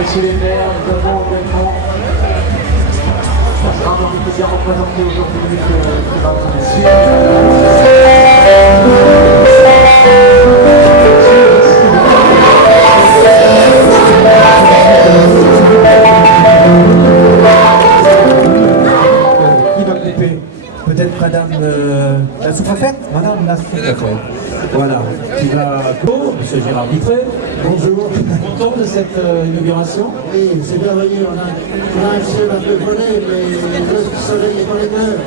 Monsieur les maires, nous avons également Ramon qui peut bien représenter aujourd'hui Qui va couper? Peut-être madame la sous-préfète? Madame la sous-préfète. Voilà, qui va... Monsieur Gérard Vitré, bonjour. Content de cette inauguration? Oui, c'est merveilleux. On a un ciel un peu volé, mais le soleil est dans les mers.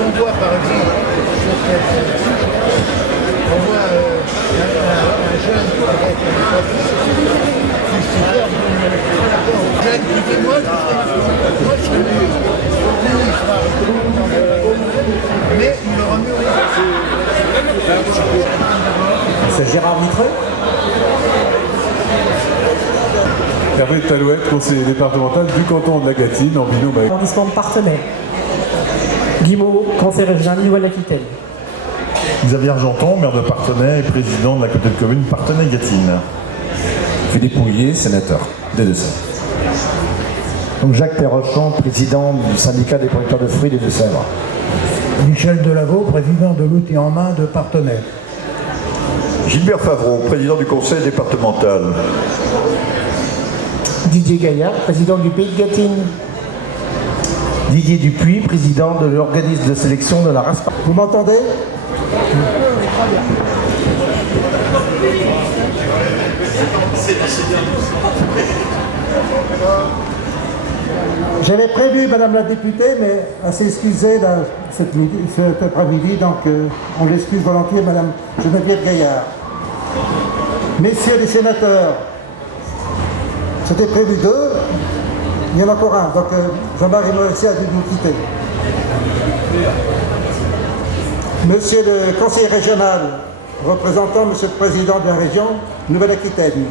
On voit par exemple on voit un jeune avec un superbe jeune qui dit moi je suis mais il le remet au C'est Gérard Vitré. Hervé Talouette, conseiller départemental du canton de la Gâtine, en binôme avec... Arrondissement de Parthenay. Guimau, conseiller régional Nouvelle-Aquitaine. Xavier Argenton, maire de Parthenay et président de la communauté de communes Parthenay-Gâtine. Philippe Pouillet, sénateur des Deux-Sèvres. Donc Jacques Perrochon, président du syndicat des producteurs de fruits des Deux-Sèvres. Michel Delaveau, président de l'outil en main de Parthenay. Gilbert Favreau, président du conseil départemental. Didier Gaillard, président du Pays de Gâtine. Didier Dupuis, président de l'organisme de sélection de la race. Vous m'entendez? J'avais prévu, Madame la députée, mais elle s'est excusée cet après-midi, donc on l'excuse volontiers, Madame Geneviève Gaillard. Messieurs les sénateurs, c'était prévu deux, il y en a encore un, donc Jean-Marie Moëssia a dû nous quitter. Monsieur le conseiller régional, représentant Monsieur le Président de la région Nouvelle-Aquitaine,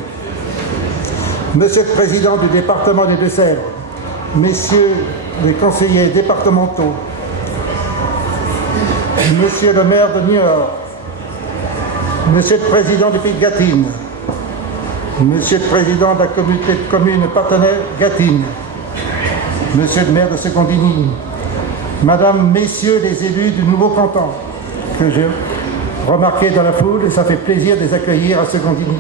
Monsieur le Président du département des Deux-Sèvres, Messieurs les conseillers départementaux, Monsieur le maire de Niort, Monsieur le Président du Pays de Gâtine, Monsieur le Président de la communauté de communes Parthenay-Gâtine, Monsieur le maire de Secondigny, Madame, Messieurs les élus du nouveau canton, que j'ai remarqué dans la foule et ça fait plaisir de les accueillir à Secondigny.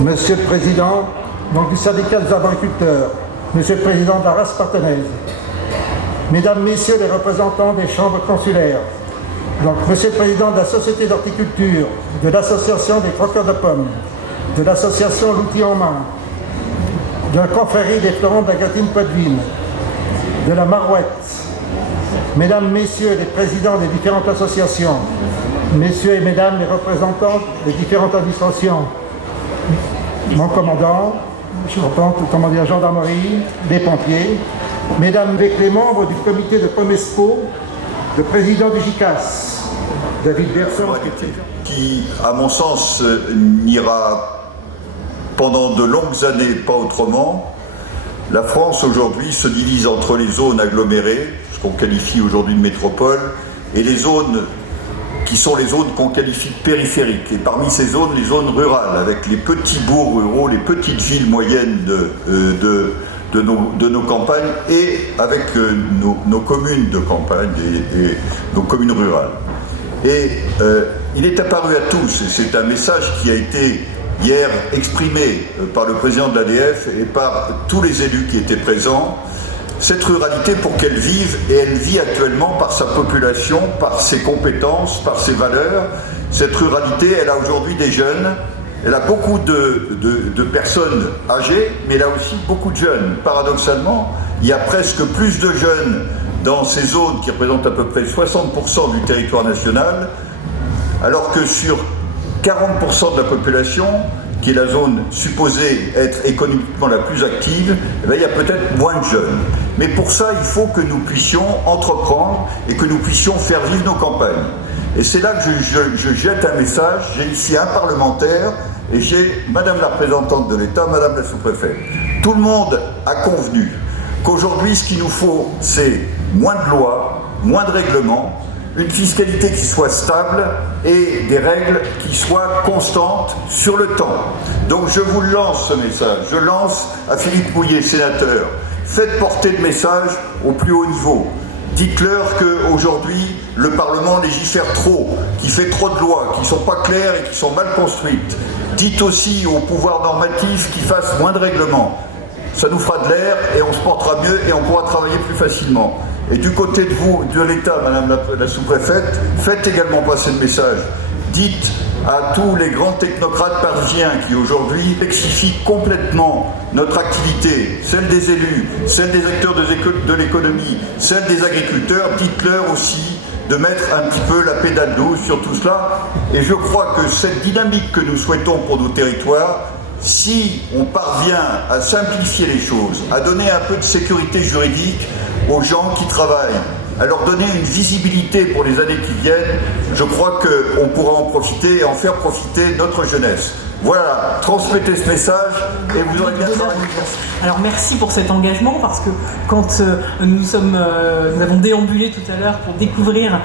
Monsieur le Président donc, du syndicat des agriculteurs, Monsieur le Président de la race partenaise, Mesdames, Messieurs les représentants des chambres consulaires, donc Monsieur le Président de la Société d'horticulture, de l'Association des croqueurs de pommes, de l'Association L'outil en main, de la confrérie des fleurons de la Gâtine-Poitevine, de la Marouette, Mesdames, Messieurs les présidents des différentes associations, Messieurs et Mesdames les représentants des différentes administrations, mon commandant, le commandant de la gendarmerie, des pompiers, Mesdames avec les membres du comité de Pomespo, le président du GICAS, David Berson, qui, à mon sens, n'ira pendant de longues années pas autrement. La France aujourd'hui se divise entre les zones agglomérées, ce qu'on qualifie aujourd'hui de métropole, et les zones qui sont les zones qu'on qualifie de périphériques. Et parmi ces zones, les zones rurales, avec les petits bourgs ruraux, les petites villes moyennes de nos campagnes et avec nos communes de campagne et nos communes rurales. Et il est apparu à tous, et c'est un message qui a été hier exprimé par le président de l'ADF et par tous les élus qui étaient présents, cette ruralité pour qu'elle vive, et elle vit actuellement par sa population, par ses compétences, par ses valeurs. Cette ruralité, elle a aujourd'hui des jeunes, elle a beaucoup de personnes âgées, mais elle a aussi beaucoup de jeunes. Paradoxalement, il y a presque plus de jeunes dans ces zones qui représentent à peu près 60% du territoire national, alors que sur 40% de la population, qui est la zone supposée être économiquement la plus active, eh bien, il y a peut-être moins de jeunes. Mais pour ça, il faut que nous puissions entreprendre et que nous puissions faire vivre nos campagnes. Et c'est là que je jette un message. J'ai ici un parlementaire et j'ai Madame la représentante de l'État, Madame la sous-préfète. Tout le monde a convenu qu'aujourd'hui, ce qu'il nous faut, c'est moins de lois, moins de règlements, une fiscalité qui soit stable et des règles qui soient constantes sur le temps. Donc je vous lance ce message, je lance à Philippe Mouillet, sénateur, faites porter le message au plus haut niveau. Dites-leur qu'aujourd'hui, le Parlement légifère trop, qu'il fait trop de lois, qui ne sont pas claires et qui sont mal construites. Dites aussi au pouvoir normatif qu'il fasse moins de règlements. Ça nous fera de l'air et on se portera mieux et on pourra travailler plus facilement. Et du côté de vous, de l'État, Madame la sous-préfète, faites également passer le message. Dites à tous les grands technocrates parisiens qui aujourd'hui complexifient complètement notre activité, celle des élus, celle des acteurs de l'économie, celle des agriculteurs, dites-leur aussi de mettre un petit peu la pédale douce sur tout cela. Et je crois que cette dynamique que nous souhaitons pour nos territoires, si on parvient à simplifier les choses, à donner un peu de sécurité juridique aux gens qui travaillent, à leur donner une visibilité pour les années qui viennent, je crois qu'on pourra en profiter et en faire profiter notre jeunesse. Voilà, transmettez ce message et vous aurez bien travaillé. Alors merci pour cet engagement, parce que quand nous avons déambulé tout à l'heure pour découvrir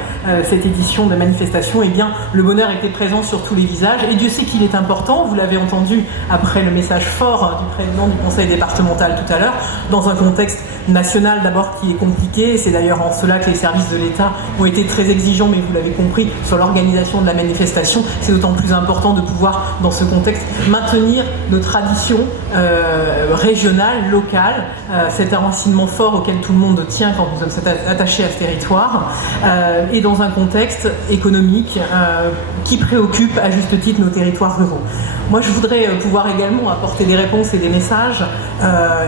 cette édition de manifestation, eh bien le bonheur était présent sur tous les visages, et Dieu sait qu'il est important, vous l'avez entendu après le message fort du président du conseil départemental tout à l'heure, dans un contexte national d'abord qui est compliqué. C'est d'ailleurs en cela que les services de l'État ont été très exigeants, mais vous l'avez compris, sur l'organisation de la manifestation. C'est d'autant plus important de pouvoir, dans ce contexte, maintenir nos traditions régionales, locales, cet enracinement fort auquel tout le monde tient quand nous sommes attachés à ce territoire, et dans un contexte économique qui préoccupe à juste titre nos territoires ruraux. Moi, je voudrais pouvoir également apporter des réponses et des messages,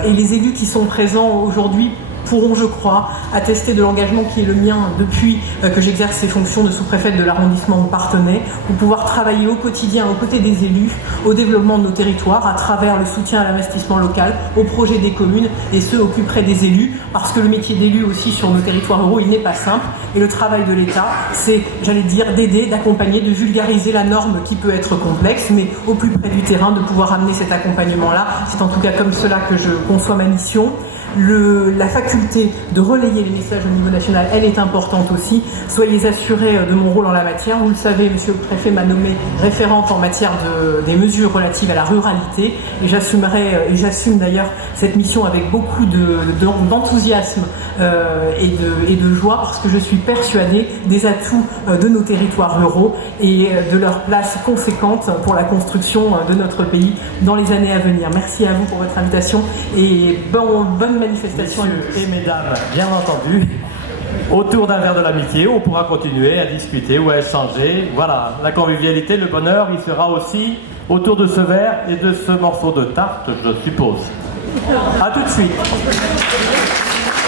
et les élus qui sont présents aujourd'hui pourront, je crois, attester de l'engagement qui est le mien depuis que j'exerce ces fonctions de sous-préfète de l'arrondissement de Parthenay, pour pouvoir travailler au quotidien aux côtés des élus, au développement de nos territoires, à travers le soutien à l'investissement local, au projet des communes, et ce, au plus près des élus, parce que le métier d'élu aussi sur nos territoires ruraux, il n'est pas simple, et le travail de l'État, c'est, j'allais dire, d'aider, d'accompagner, de vulgariser la norme qui peut être complexe, mais au plus près du terrain, de pouvoir amener cet accompagnement-là. C'est en tout cas comme cela que je conçois ma mission. La faculté de relayer les messages au niveau national, elle est importante aussi. Soyez assurés de mon rôle en la matière. Vous le savez, monsieur le préfet m'a nommée référente en matière des mesures relatives à la ruralité, et j'assumerai, et j'assume d'ailleurs cette mission avec beaucoup d'enthousiasme et de joie, parce que je suis persuadée des atouts de nos territoires ruraux et de leur place conséquente pour la construction de notre pays dans les années à venir. Merci à vous pour votre invitation et bonne manifestation. Messieurs et mesdames, bien entendu, autour d'un verre de l'amitié, on pourra continuer à discuter ou à échanger. Voilà, la convivialité, le bonheur, il sera aussi autour de ce verre et de ce morceau de tarte, je suppose. A tout de suite.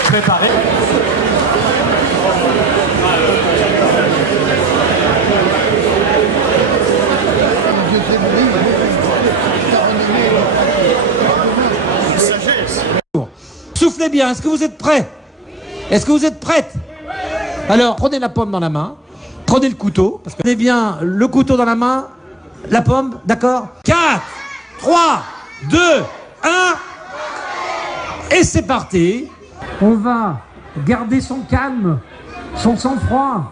Préparez. Soufflez bien, est-ce que vous êtes prêts? Est-ce que vous êtes prêtes? Alors, prenez la pomme dans la main, prenez le couteau, parce que prenez bien le couteau dans la main, la pomme, d'accord? 4, 3, 2, 1, et c'est parti. On va garder son calme, son sang-froid.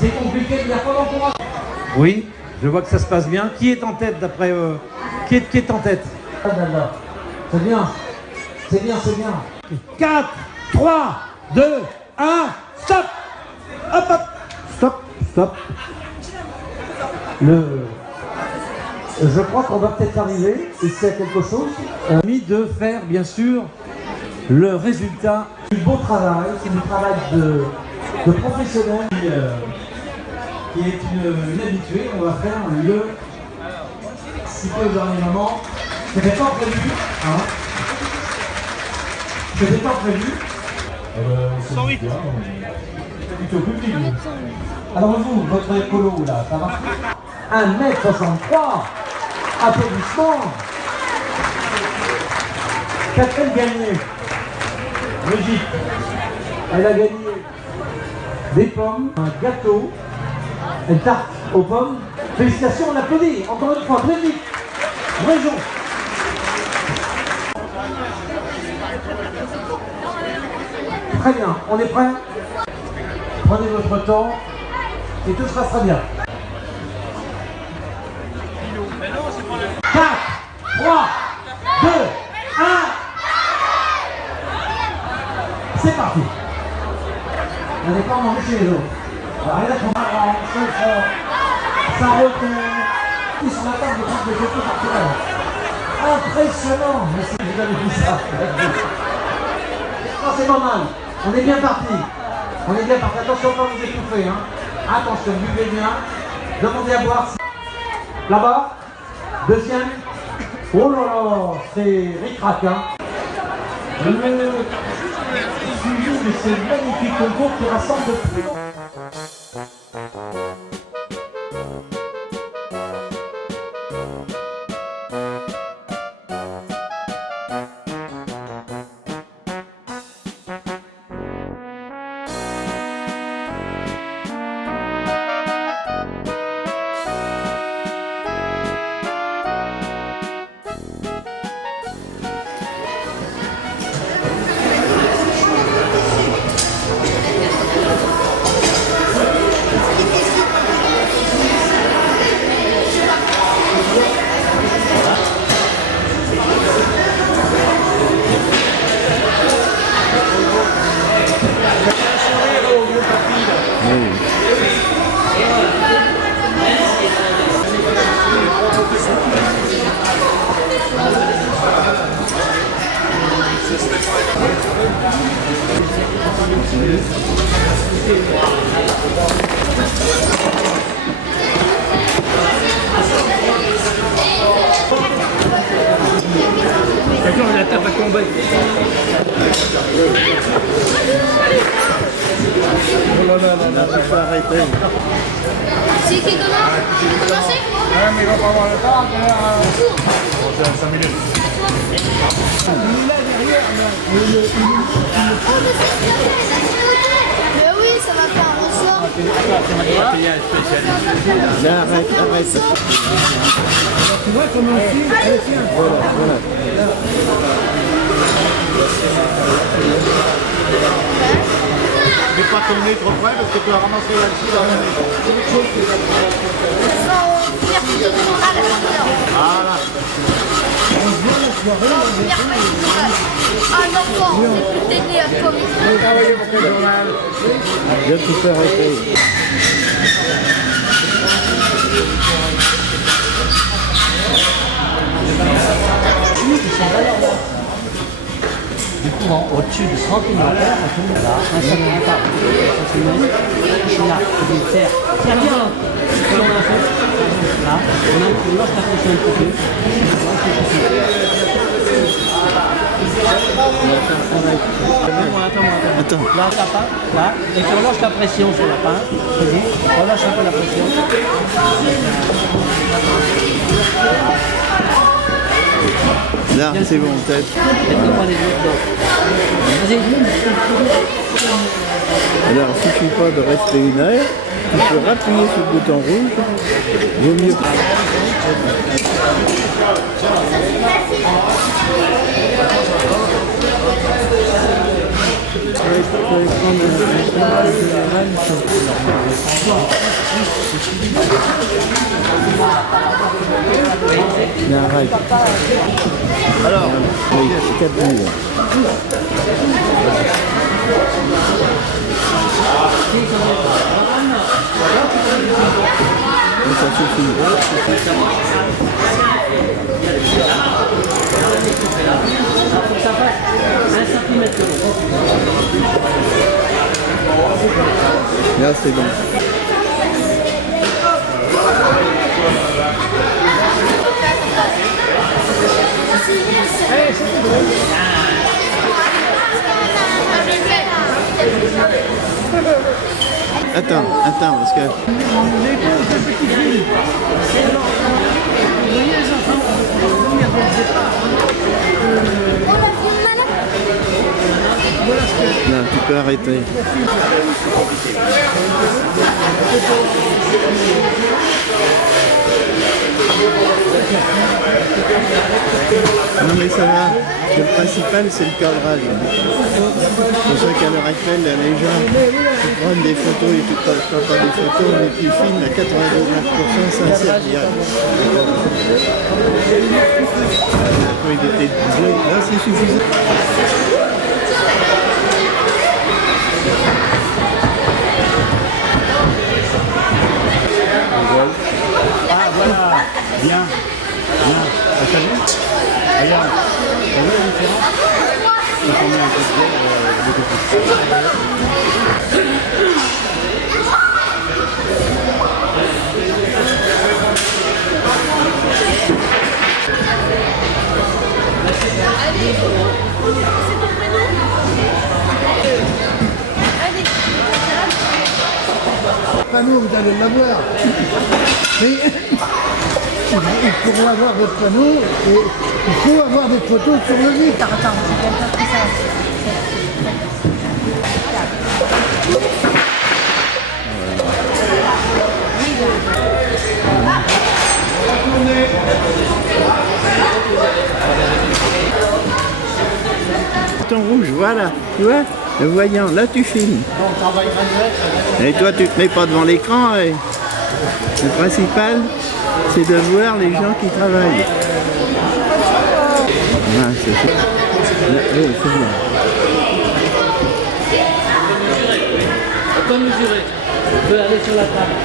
C'est compliqué, il n'y a pas d'encouragement. Oui, je vois que ça se passe bien. Qui est en tête d'après qui est en tête? C'est bien, c'est bien, c'est bien. 4, 3, 2, 1, stop. Hop, hop, stop, stop. Je crois qu'on va peut-être arriver ici à quelque chose. De faire, bien sûr, le résultat du beau travail, c'est du travail de professionnel qui est une habituée. On va faire le cité au dernier moment. C'était pas prévu, hein. C'était pas prévu. Sans rythme. Plutôt public. Alors vous, votre écolo là, ça va? 1m63. Applaudissements. Qu'a-t-elle gagné? Brigitte. Elle a gagné des pommes, un gâteau, une tarte aux pommes. Félicitations, on applaudit. Encore une fois, Brigitte. Région. Très bien, on est prêts? Prenez votre temps et tout se passera bien. 4, 3, 2, 1. C'est parti. On n'est pas mangé chez les autres. Rien à ça retombe. Ils sont la table de prendre des photos par terre. Impressionnant. Mais si vous avez vu ça. Non, c'est pas mal. On est bien parti. On est bien parti. Attention, pas vous étouffer. Hein. Attention, buvez bien. Demandez à boire. Là-bas. Deuxième. Oh là là, c'est ric-rac. Hein. Le suivi de ces magnifiques concours qui rassemblent plus. Quelqu'un on la tape à combattre. Oh là là là là, il faut arrêter. C'est qui commence? Tu veux commencer? Ouais, mais il va pas avoir le temps. Bon, c'est à 5 minutes. Mais oui, ça va faire un ressort. Arrête, arrête. Tu vois comment on suit? Allez, tiens. Voilà, voilà. Ne pas tourner trop près parce que tu vas ramasser là-dessus dans la maison. Ça sera en première photo de journal à 5h. Voilà. Un enfant, c'est plus t'aider à toi. Travaillez pour quel journal? Je vais tout faire arrêter. Du courant au-dessus du 30 mm, là, un certain pas, là, des terres. Tiens bien, là, on a fait, là, on lance la pression un peu plus. Attends. Là, la pince, là, et tu relâches la pression sur la pince. Vas-y, relâche un peu la pression. Là, c'est bon, peut-être. Vas-y. Alors, il ne suffit pas de rester une heure. Tu peux appuyer sur le bouton rouge. Vaut mieux. Alors, oui, c'est 4 000. Ça suffit. Ça passe 1 cm. Là, c'est bon. Attends, parce que... Là, tu peux arrêter. Non mais ça va, le principal c'est le cadrage. C'est pour ça qu'à l'heure actuelle, les gens qui prennent des photos et qui ne prennent pas des photos, mais qui filment à 99% sincère. Il était bleu, là c'est suffisant. Ah voilà, bien. Regarde, t'as vu la différence? On met un peu de gel, beaucoup plus. Allez, c'est ton prénom? Allez. Panneau, vous allez l'avoir. Mais il faut avoir votre panneau et il faut avoir des photos sur le lit. Attends, c'est quelqu'un qui ça. Bouton rouge, voilà, tu vois, le voyant, là tu filmes. Et toi tu te mets pas devant l'écran. Et... le principal, c'est de voir les gens qui travaillent. Ah, c'est ça. Oui, c'est bien. On peut mesurer. On peut aller sur la table.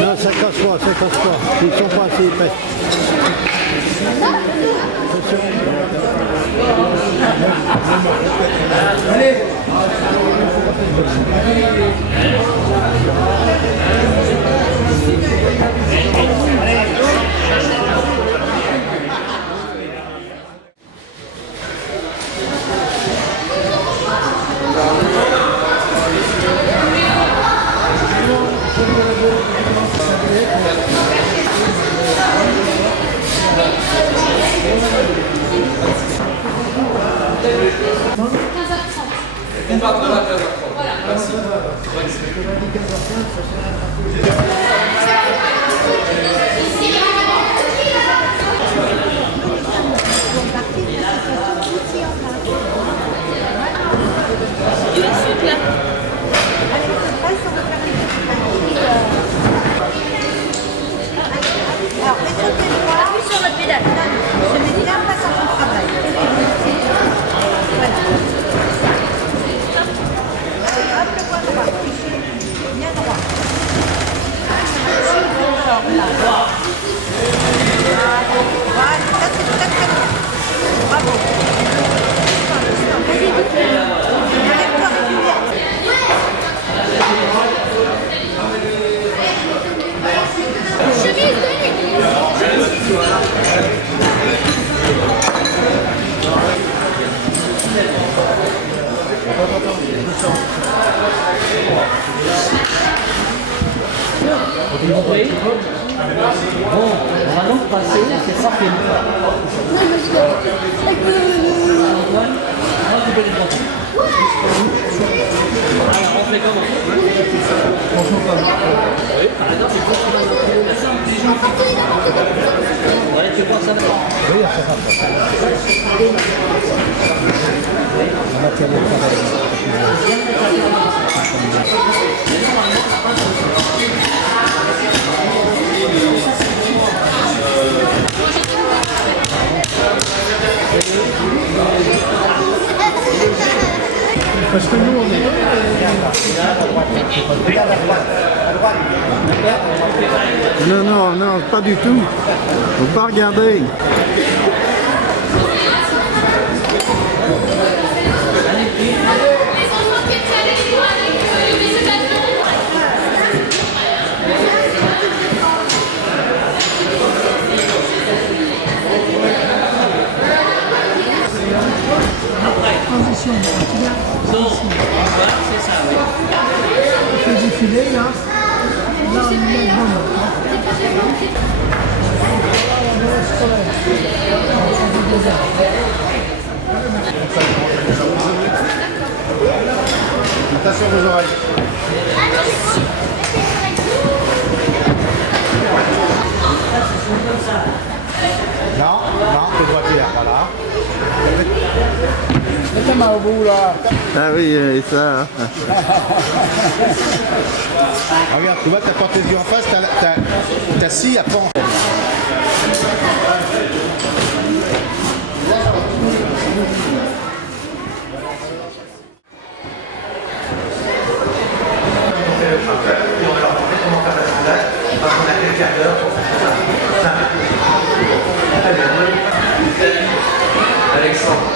Non, ça casse pas. Ils sont pas assez épais. Allez. On partira à 15h30. Voilà. Merci. Alors, appuie sur votre pédale. Je mets bien pas sur ton travail. Voilà. Hop, le poing droit. Bien droit. Oui. Bon, on va donc passer à ces 3 films. Antoine, tu peux les prendre. Alors, on fait comment? Oui. Alors, c'est pour que tu vas dans le ouais, tu penses à ça? Oui, à faire Parce que nous, on est... Non, non, non, pas du tout. Faut pas regarder. Transition, c'est ça, oui. On fait défiler, là. Là, on met le bon. Attention aux oreilles. Non, non, t'es droitière, voilà. Mets ta main au bout, là. Ah oui, ça. Regarde, tu vois, t'as pas tes yeux en face, t'as scie à pan. Alexandre.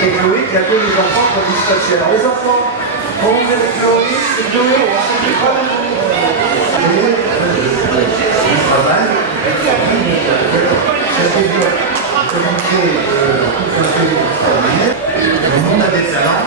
Et Chloé qui accueille les enfants pour dispatcher. Alors les enfants, quand vous êtes Chloé, c'est Chloé, on va faire du travail. Ça fait dur. On a des talents.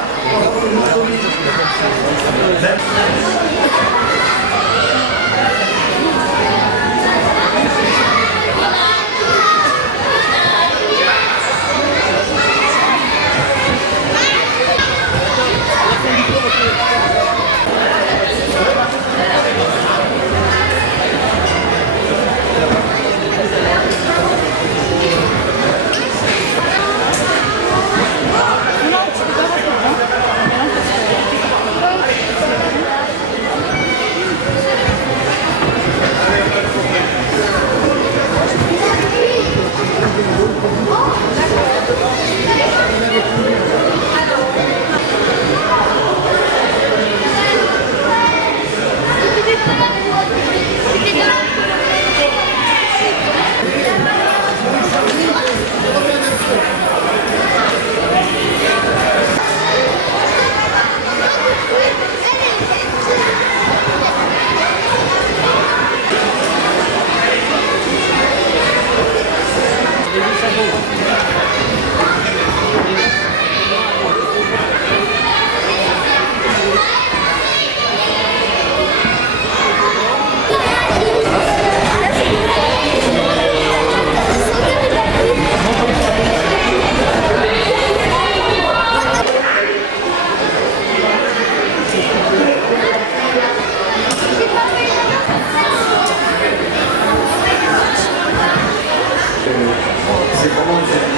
C'est vraiment une fête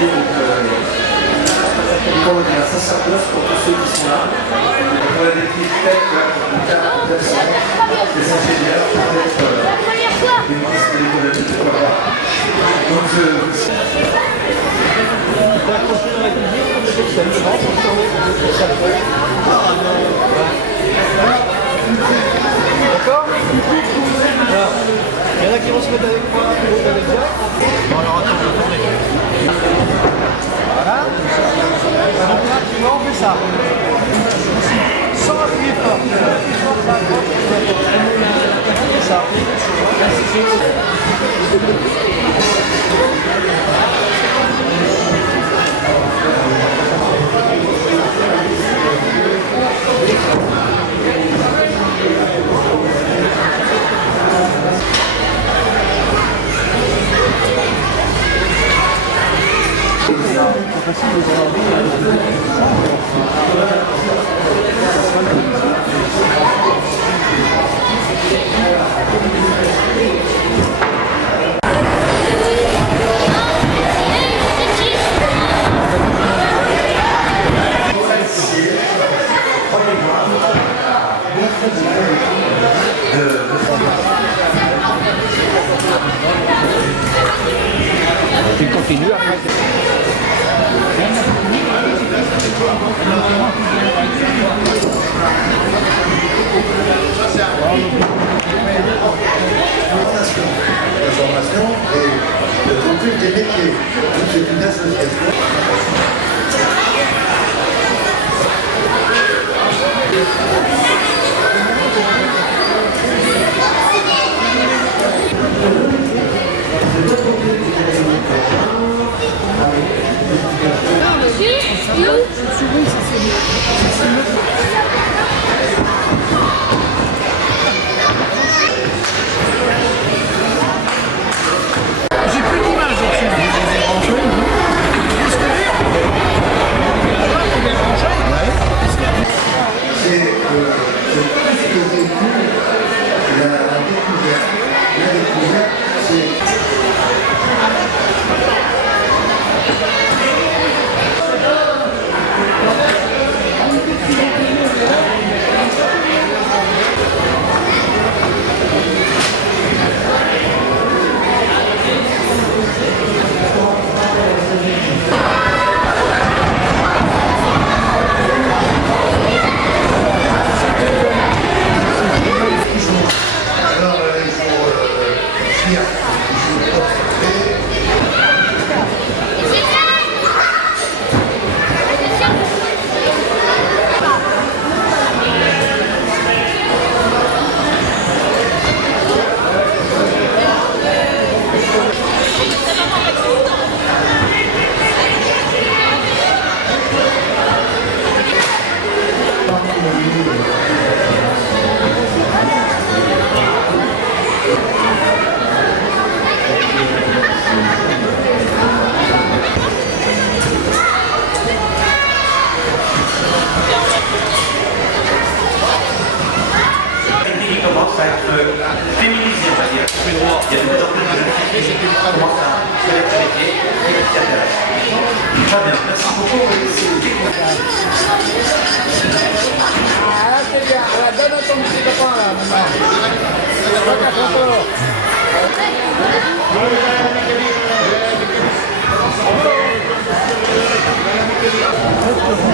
un sacerdoce pour tous ceux qui sont là. On a des petites fêtes, des ingénieurs, peut-être une liste d'économie, voilà. Donc, D'accord? Alors, il y en a qui vont se mettre avec moi, d'autres avec Jacques. Bon, alors attends, attendez. Voilà. Donc là, tu vois, on fait ça. Sans appuyer fort. C'est ça. croyez-moi, Tu continues après. L'information et le contenu des métiers. C'est une association. J'ai plus d'image aussi. C'est plus que vécu, la découverte. La découverte, c'est... Alors, il faut finir. qui commence à être féminisée, on va dire. Il y a de plus en plus de filles qui commencent à se traiter et qui s'y intéressent. Très bien, merci beaucoup. Ah, c'est bien. Donne ton petit copain là, maintenant. Photo.